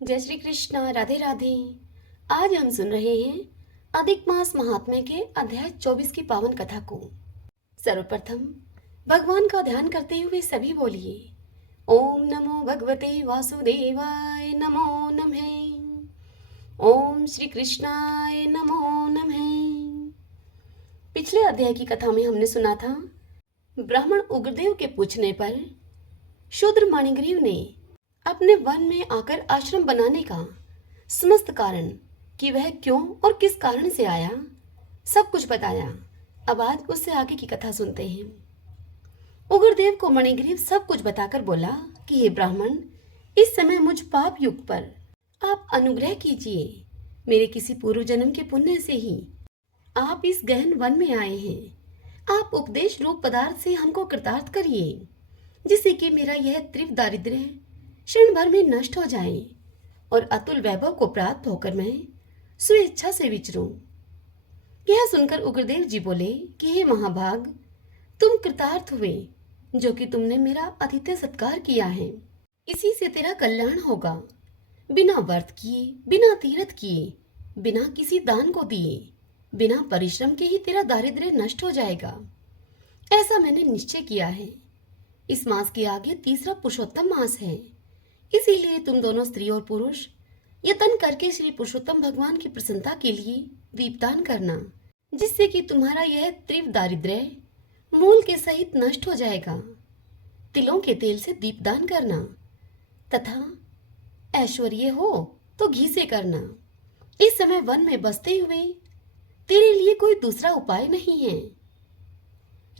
जय श्री कृष्ण। राधे राधे। आज हम सुन रहे हैं अधिक मास महात्म्य के अध्याय 24 की पावन कथा को। सर्वप्रथम भगवान का ध्यान करते हुए सभी बोलिए, ओम नमो भगवते वासुदेवाय नमो नमः। ओम श्री कृष्णाय नमो नमः। पिछले अध्याय की कथा में हमने सुना था, ब्राह्मण उग्रदेव के पूछने पर शूद्र मणिग्रीव ने अपने वन में आकर आश्रम बनाने का समस्त कारण, कि वह क्यों और किस कारण से आया, सब कुछ बताया। अब आज उससे आगे की कथा सुनते हैं। उग्रदेव को मणिग्रीव सब कुछ बताकर बोला कि हे ब्राह्मण, इस समय मुझ पाप युग पर आप अनुग्रह कीजिए। मेरे किसी पूर्व जन्म के पुण्य से ही आप इस गहन वन में आए हैं। आप उपदेश रूप पदार्थ से हमको कृतार्थ करिए, जिससे कि मेरा यह तीव्र दारिद्र्य क्षण भर में नष्ट हो जाए और अतुल वैभव को प्राप्त होकर मैं स्वेच्छा से विचरूं। यह सुनकर उग्रदेव जी बोले कि हे महाभाग, तुम कृतार्थ हुए, जो कि तुमने मेरा आतिथ्य सत्कार किया है। इसी से तेरा कल्याण होगा। बिना व्रत किए, बिना तीर्थ किए, बिना किसी दान को दिए, बिना परिश्रम के ही तेरा दारिद्र्य नष्ट हो जाएगा। ऐसा मैंने निश्चय किया है। इस मास के आगे तीसरा पुरुषोत्तम मास है, इसीलिए तुम दोनों स्त्री और पुरुष यत्न करके श्री पुरुषोत्तम भगवान की प्रसन्नता के लिए दीपदान करना, जिससे कि तुम्हारा यह तीव्र दारिद्र्य मूल के सहित नष्ट हो जाएगा। तिलों के तेल से दीपदान करना तथा ऐश्वर्य हो तो घी से करना। इस समय वन में बसते हुए तेरे लिए कोई दूसरा उपाय नहीं है।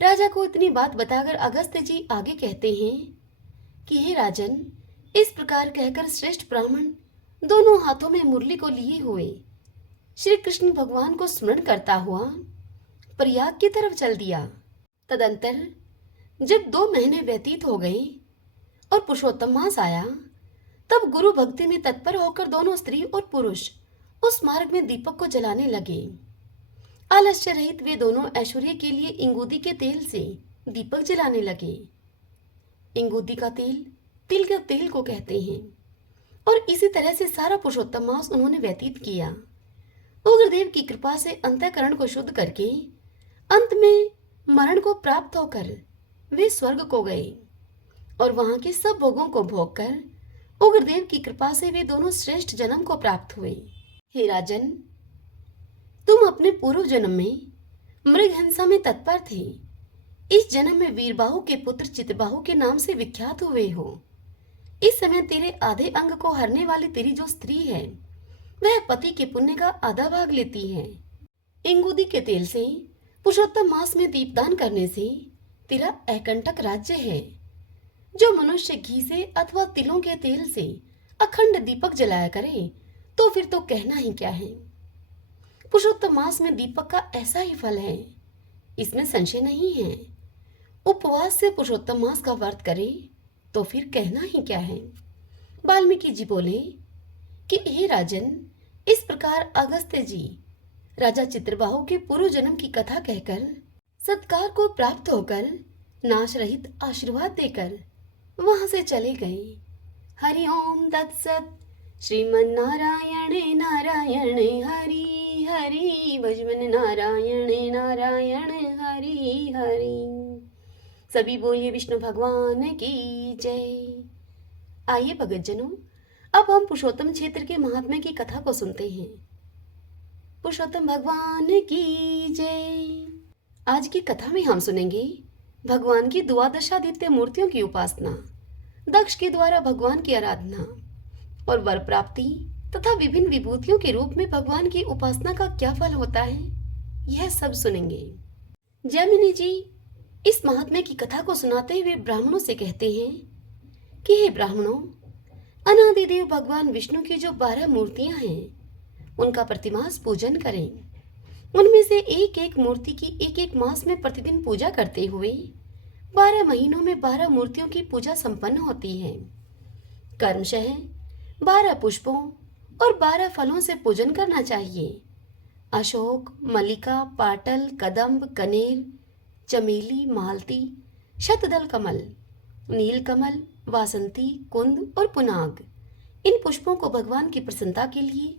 राजा को इतनी बात बताकर अगस्त्य जी आगे कहते हैं कि हे राजन, इस प्रकार कहकर श्रेष्ठ ब्राह्मण दोनों हाथों में मुरली को लिए हुए श्री कृष्ण भगवान को स्मरण करता हुआ प्रयाग की तरफ चल दिया। तदंतर जब 2 महीने व्यतीत हो गए और पुरुषोत्तम मास आया, तब गुरु भक्ति में तत्पर होकर दोनों स्त्री और पुरुष उस मार्ग में दीपक को जलाने लगे। आलस्य रहित वे दोनों ऐश्वर्य के लिए इंगूदी के तेल से दीपक जलाने लगे। इंगूदी का तेल तिल के तेल को कहते हैं। और इसी तरह से सारा पुरुषोत्तम मास उन्होंने व्यतीत किया। उग्रदेव की कृपा से अंतःकरण को शुद्ध करके अंत में मरण को प्राप्त होकर वे स्वर्ग को गए और वहां के सब भोगों को भोग कर उग्रदेव की कृपा से वे दोनों श्रेष्ठ जन्म को प्राप्त हुए। हे राजन, तुम अपने पूर्व जन्म में मृगहंसा में तत्पर थे। इस जन्म में वीरबाहु के पुत्र चित्रबाहु के नाम से विख्यात हुए हो। इस समय तेरे आधे अंग को हरने वाली तेरी जो स्त्री है, वह पति के पुण्य का आधा भाग लेती है। इंगूदी के तेल से पुरुषोत्तम मास में दीपदान करने से तेरा एकंटक राज्य है। जो मनुष्य घी से अथवा तिलों के तेल से अखंड दीपक जलाया करे, तो फिर तो कहना ही क्या है। पुरुषोत्तम मास में दीपक का ऐसा ही फल है, इसमें संशय नहीं है। उपवास से पुरुषोत्तम मास का व्रत करे तो फिर कहना ही क्या है। वाल्मीकि जी बोले कि हे राजन, इस प्रकार अगस्त्य जी राजा चित्रबाहु के पूर्व जन्म की कथा कहकर सत्कार को प्राप्त होकर नाश रहित आशीर्वाद देकर वहां से चले गए। हरि ओम तत्सत। श्रीमन्नारायणे नारायणे हरि हरि, भजमन नारायणे नारायण हरि हरि। सभी बोलिए विष्णु भगवान की जय। आइए भगतजनों, अब हम पुरुषोत्तम क्षेत्र के महात्म्य की कथा को सुनते हैं। पुरुषोत्तम भगवान की जय। आज की कथा में हम सुनेंगे भगवान की द्वादशादित्य मूर्तियों की उपासना, दक्ष के द्वारा भगवान की आराधना और वर प्राप्ति तथा विभिन्न विभूतियों के रूप में भगवान की उपासना का क्या फल होता है, यह सब सुनेंगे। जैमिनी जी इस महात्म्य की कथा को सुनाते हुए ब्राह्मणों से कहते हैं कि हे ब्राह्मणों, अनादिदेव भगवान विष्णु की जो 12 मूर्तियां हैं, उनका प्रतिमास पूजन करें। उनमें से एक एक मूर्ति की एक एक मास में प्रतिदिन पूजा करते हुए 12 महीनों में 12 मूर्तियों की पूजा संपन्न होती है। कर्मशः 12 पुष्पों और 12 फलों से पूजन करना चाहिए। अशोक, मल्लिका, पाटल, कदम्ब, कनेर, चमेली, मालती, शतदल कमल, नीलकमल, वासंती, कुंद और पुनाग, इन पुष्पों को भगवान की प्रसन्नता के लिए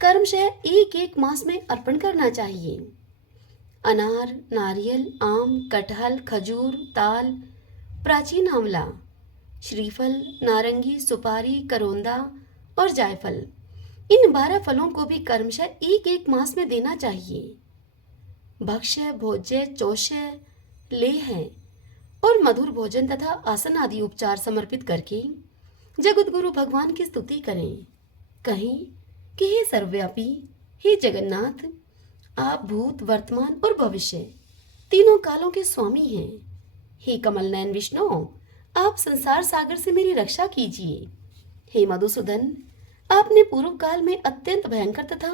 कर्मशः एक एक मास में अर्पण करना चाहिए। अनार, नारियल, आम, कटहल, खजूर, ताल, प्राचीन आंवला, श्रीफल, नारंगी, सुपारी, करोंदा और जायफल, इन 12 फलों को भी कर्मशः एक एक मास में देना चाहिए। भक्ष्य, भोज्य, चौष्य, लेह और मधुर भोजन तथा आसन आदि उपचार समर्पित करके जगत गुरु भगवान की स्तुति करें। कहें कि हे सर्वव्यापी, हे जगन्नाथ, आप भूत, वर्तमान और भविष्य तीनों कालों के स्वामी हैं। हे कमल नयन विष्णु, आप संसार सागर से मेरी रक्षा कीजिए। हे मधुसूदन, आपने पूर्व काल में अत्यंत भयंकर तथा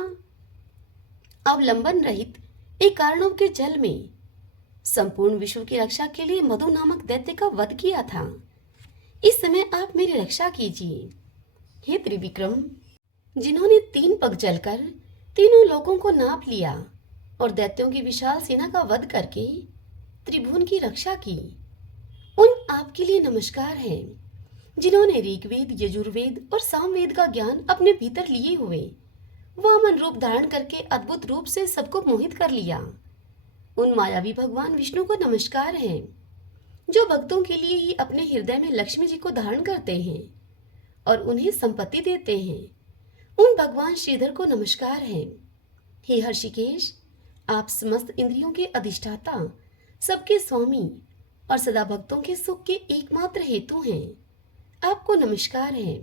अवलंबन रहित एक कारणों के जल में संपूर्ण विश्व की रक्षा के लिए मधु नामक दैत्य का वध किया था। इस समय आप मेरी रक्षा कीजिए। हे त्रिविक्रम, जिन्होंने 3 पग चलकर तीनों लोगों को नाप लिया और दैत्यों की विशाल सेना का वध करके त्रिभुवन की रक्षा की, उन आपके लिए नमस्कार है। जिन्होंने ऋग्वेद, यजुर्वेद और सामवेद का ज्ञान अपने भीतर लिए हुए वामन रूप धारण करके अद्भुत रूप से सबको मोहित कर लिया, उन मायावी भगवान विष्णु को नमस्कार है। जो भक्तों के लिए ही अपने हृदय में लक्ष्मी जी को धारण करते हैं और उन्हें संपत्ति देते हैं, उन भगवान श्रीधर को नमस्कार है। हे हर्षिकेश, आप समस्त इंद्रियों के अधिष्ठाता, सबके स्वामी और सदा भक्तों के सुख के एकमात्र हेतु हैं। आपको नमस्कार है।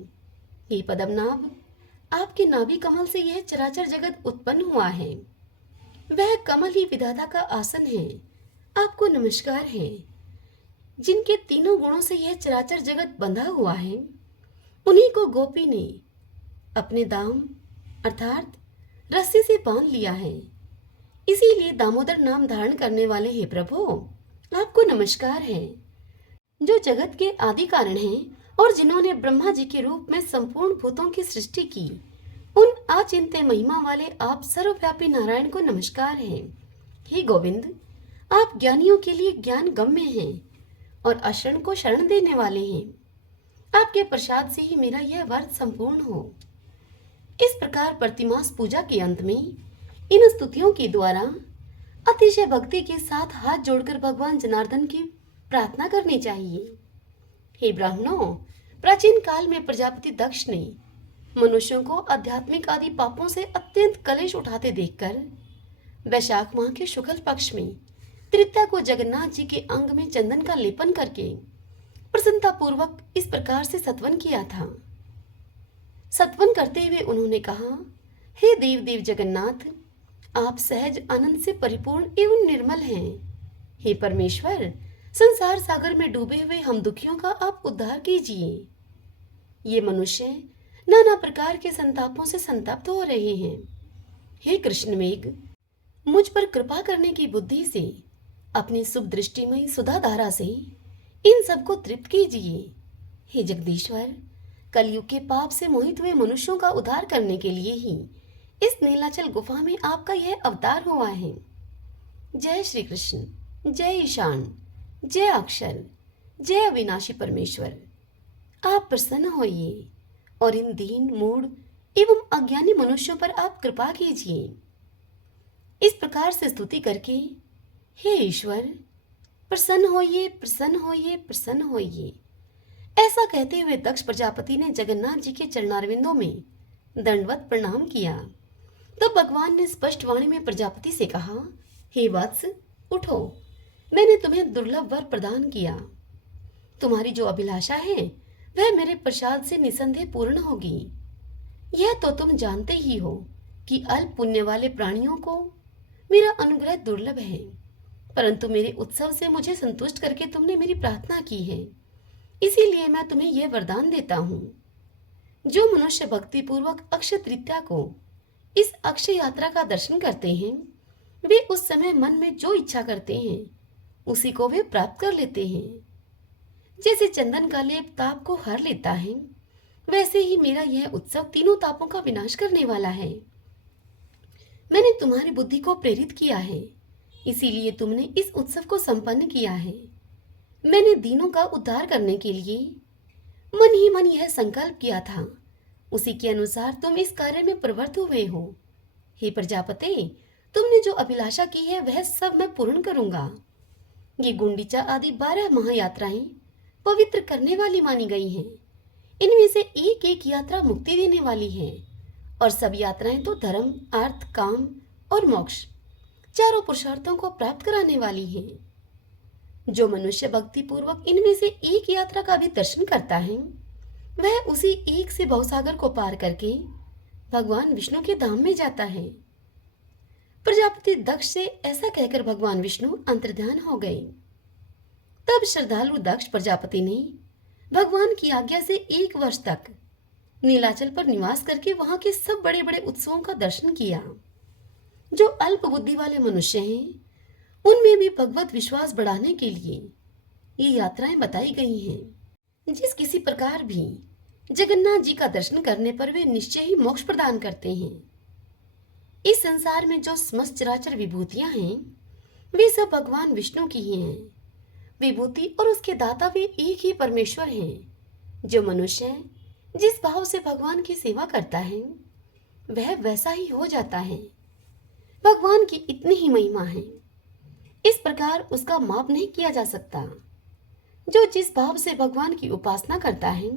हे पद्मनाभ, आपके नाभि कमल से यह चराचर जगत उत्पन्न हुआ है। वह कमल ही विधाता का आसन है। आपको नमस्कार है। जिनके तीनों गुणों से यह चराचर जगत बंधा हुआ है, उन्हीं को गोपी ने अपने दाम अर्थात रस्सी से बांध लिया है। इसीलिए दामोदर नाम धारण करने वाले हे प्रभु, आपको नमस्कार है। जो जगत के आदि कारण हैं और जिन्होंने ब्रह्मा जी के रूप में संपूर्ण भूतों की सृष्टि की, उन अचिंत्य महिमा वाले आप सर्वव्यापी नारायण को नमस्कार है। हे गोविंद, आप ज्ञानियों के लिए ज्ञान गम्य हैं और अशरण को शरण देने वाले हैं। आपके प्रसाद से ही मेरा यह व्रत संपूर्ण हो। इस प्रकार प्रतिमास पूजा के अंत में इन स्तुतियों के द्वारा अतिशय भक्ति के साथ हाथ जोड़कर भगवान जनार्दन की प्रार्थना करनी चाहिए। हे ब्राह्मणों, प्राचीन काल में प्रजापति दक्ष ने मनुष्यों को आध्यात्मिक आदि पापों से अत्यंत कलेश उठाते देखकर वैशाख माह के शुक्ल पक्ष में तृतीया को जगन्नाथ जी के अंग में चंदन का लेपन करके प्रसन्नता पूर्वक इस प्रकार से सत्वन किया था। सत्वन करते हुए उन्होंने कहा, हे देव देव जगन्नाथ, आप सहज आनंद से परिपूर्ण एवं निर्मल हैं। हे परमेश्वर, संसार सागर में डूबे हुए हम दुखियों का आप उद्धार कीजिए। ये मनुष्य नाना प्रकार के संतापों से संतप्त हो रहे हैं। हे कृष्ण मेघ, मुझ पर कृपा करने की बुद्धि से अपनी शुभ दृष्टिमयी सुधा धारा से इन सबको तृप्त कीजिए। हे जगदीश्वर, कलयुग के पाप से मोहित हुए मनुष्यों का उद्धार करने के लिए ही इस नीलाचल गुफा में आपका यह अवतार हुआ है। जय श्री कृष्ण, जय ईशान, जय अक्षर, जय अविनाशी परमेश्वर। आप प्रसन्न होइए और इन दीन, मूढ़ एवं अज्ञानी मनुष्यों पर आप कृपा कीजिए। इस प्रकार से स्तुति करके, हे ईश्वर, प्रसन्न होइए, प्रसन्न होइए, प्रसन्न होइए, ऐसा कहते हुए दक्ष प्रजापति ने जगन्नाथ जी के चरणारविंदों में दंडवत प्रणाम किया। तो भगवान ने स्पष्ट वाणी में प्रजापति से कहा, हे वत्स, उठो, मैंने तुम्हें दुर्लभ वर प्रदान किया। तुम्हारी जो अभिलाषा है वह मेरे प्रसाद से निसंदेह पूर्ण होगी। यह तो तुम जानते ही हो कि अल्प पुण्य वाले प्राणियों को मेरा अनुग्रह दुर्लभ है, परंतु मेरे उत्सव से मुझे संतुष्ट करके तुमने मेरी प्रार्थना की है, इसीलिए मैं तुम्हें यह वरदान देता हूँ। जो मनुष्य भक्ति पूर्वक अक्षय तृतीया को इस अक्षय यात्रा का दर्शन करते हैं, वे उस समय मन में जो इच्छा करते हैं उसी को वे प्राप्त कर लेते हैं। जैसे चंदन का लेप ताप को हर लेता है, वैसे ही मेरा यह उत्सव तीनों तापों का विनाश करने वाला है। मैंने तुम्हारी बुद्धि को प्रेरित किया है, इसीलिए तुमने इस उत्सव को संपन्न किया है। मैंने दीनों का उद्धार करने के लिए मन ही मन यह संकल्प किया था उसी के अनुसार तुम इस कार्य में प्रवृत्त हुए हो। हे प्रजापति, तुमने जो अभिलाषा की है वह सब मैं पूर्ण करूंगा। ये गुंडीचा आदि 12 महायात्राएं पवित्र करने वाली मानी गई हैं। इनमें से एक एक यात्रा मुक्ति देने वाली है और सब यात्राएं तो धर्म, अर्थ, काम और मोक्ष चारों पुरुषार्थों को प्राप्त कराने वाली हैं। जो मनुष्य भक्ति पूर्वक इनमें से एक यात्रा का भी दर्शन करता है वह उसी एक से भवसागर को पार करके भगवान विष्णु के धाम में जाता है। प्रजापति दक्ष से ऐसा कहकर भगवान विष्णु अंतर्ध्यान हो गए। तब श्रद्धालु दक्ष प्रजापति ने भगवान की आज्ञा से 1 वर्ष तक नीलाचल पर निवास करके वहां के सब बड़े बड़े उत्सवों का दर्शन किया। जो अल्प बुद्धि वाले मनुष्य हैं उनमें भी भगवत विश्वास बढ़ाने के लिए ये यात्राएं बताई गई हैं। जिस किसी प्रकार भी जगन्नाथ जी का दर्शन करने पर वे निश्चय ही मोक्ष प्रदान करते हैं। इस संसार में जो समस्त चराचर विभूतियां हैं वे सब भगवान विष्णु की ही हैं। विभूति और उसके दाता वे एक ही परमेश्वर हैं। जो मनुष्य जिस भाव से भगवान की सेवा करता है वह वैसा ही हो जाता है। भगवान की इतनी ही महिमा है, इस प्रकार उसका माप नहीं किया जा सकता। जो जिस भाव से भगवान की उपासना करता है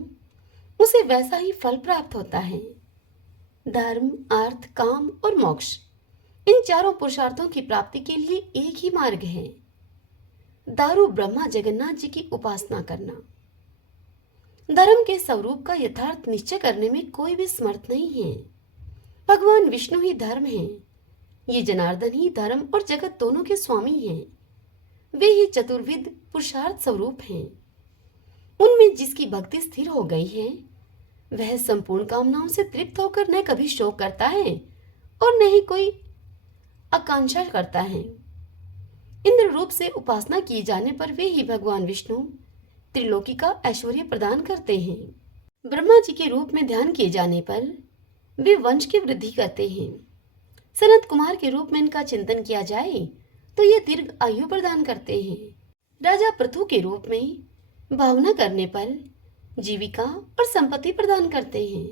उसे वैसा ही फल प्राप्त होता है। धर्म, अर्थ, काम और मोक्ष इन चारों पुरुषार्थों की प्राप्ति के लिए एक ही मार्ग है, दारू ब्रह्मा जगन्नाथ जी की उपासना करना। धर्म के स्वरूप का यथार्थ निश्चय करने में कोई भी समर्थ नहीं है। भगवान विष्णु ही धर्म है। ये जनार्दन ही धर्म और जगत दोनों के स्वामी हैं। वे ही चतुर्विध पुरुषार्थ स्वरूप हैं। उनमें जिसकी भक्ति स्थिर हो गई है वह संपूर्ण कामनाओं से तृप्त होकर न कभी शोक करता है और न ही कोई आकांक्षा करता है। इंद्र रूप से उपासना किए जाने पर वे ही भगवान विष्णु त्रिलोकी का ऐश्वर्य प्रदान करते हैं। ब्रह्मा जी के रूप में ध्यान किए जाने पर वे वंश की वृद्धि करते हैं। सनत कुमार के रूप में इनका चिंतन किया जाए तो ये दीर्घ आयु प्रदान करते हैं। राजा पृथु के रूप में भावना करने पर जीविका और संपत्ति प्रदान करते हैं।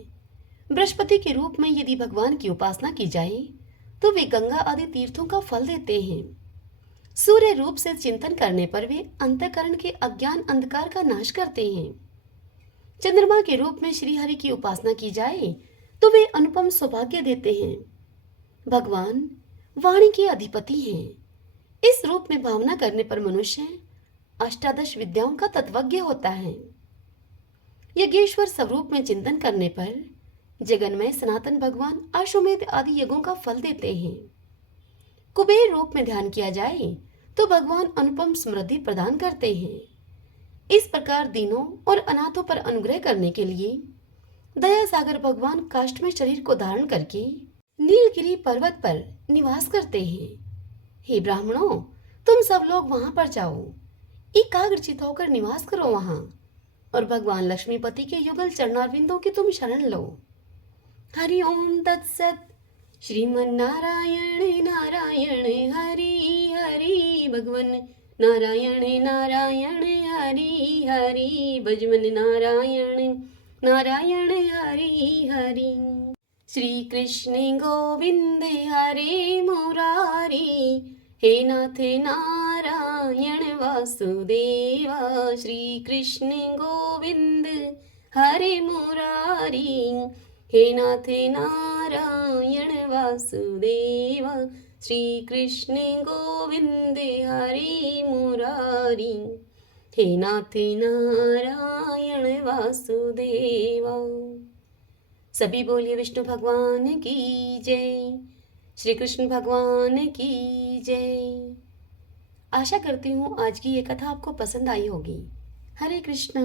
बृहस्पति के रूप में यदि भगवान की उपासना की जाए तो वे गंगा आदि तीर्थों का फल देते हैं। सूर्य रूप से चिंतन करने पर वे अंतःकरण के अज्ञान अंधकार का नाश करते हैं। चंद्रमा के रूप में श्री हरि की उपासना की जाए तो वे अनुपम सौभाग्य देते हैं। भगवान वाणी के अधिपति हैं। इस रूप में भावना करने पर मनुष्य अष्टादश विद्याओं का तत्वज्ञ होता है। यज्ञेश्वर स्वरूप में चिंतन करने पर जगन्मय सनातन भगवान अश्वमेध आदि यज्ञों का फल देते हैं। कुबेर रूप में ध्यान किया जाए तो भगवान अनुपम समृद्धि प्रदान करते हैं। इस प्रकार दीनों और अनाथों पर अनुग्रह करने के लिए दया सागर भगवान काष्ठ में शरीर को धारण करके नीलगिरी पर्वत पर निवास करते हैं। हे ब्राह्मणों, तुम सब लोग वहां पर जाओ, एकाग्रचित होकर निवास करो वहां और भगवान लक्ष्मीपति के युगल चरणारविंदों की तुम शरण लो। हरि ओम तत्सत। श्रीमन्नारायण नारायण हरि हरि भगवन नारायण नारायण हरि हरि भजमन नारायण नारायण हरि हरि। श्री कृष्ण गोविंद हरे मुरारी हे नाथ नारायण वासुदेवा। श्री कृष्ण गोविंद हरे मुरारी हे नाथ नारायण वासुदेवा। श्री कृष्ण गोविंद हरे मुरारी हे नाथ नारायण वासुदेवा। सभी बोलिए विष्णु भगवान की जय, श्री कृष्ण भगवान की जय। आशा करती हूँ आज की ये कथा आपको पसंद आई होगी। हरे कृष्ण।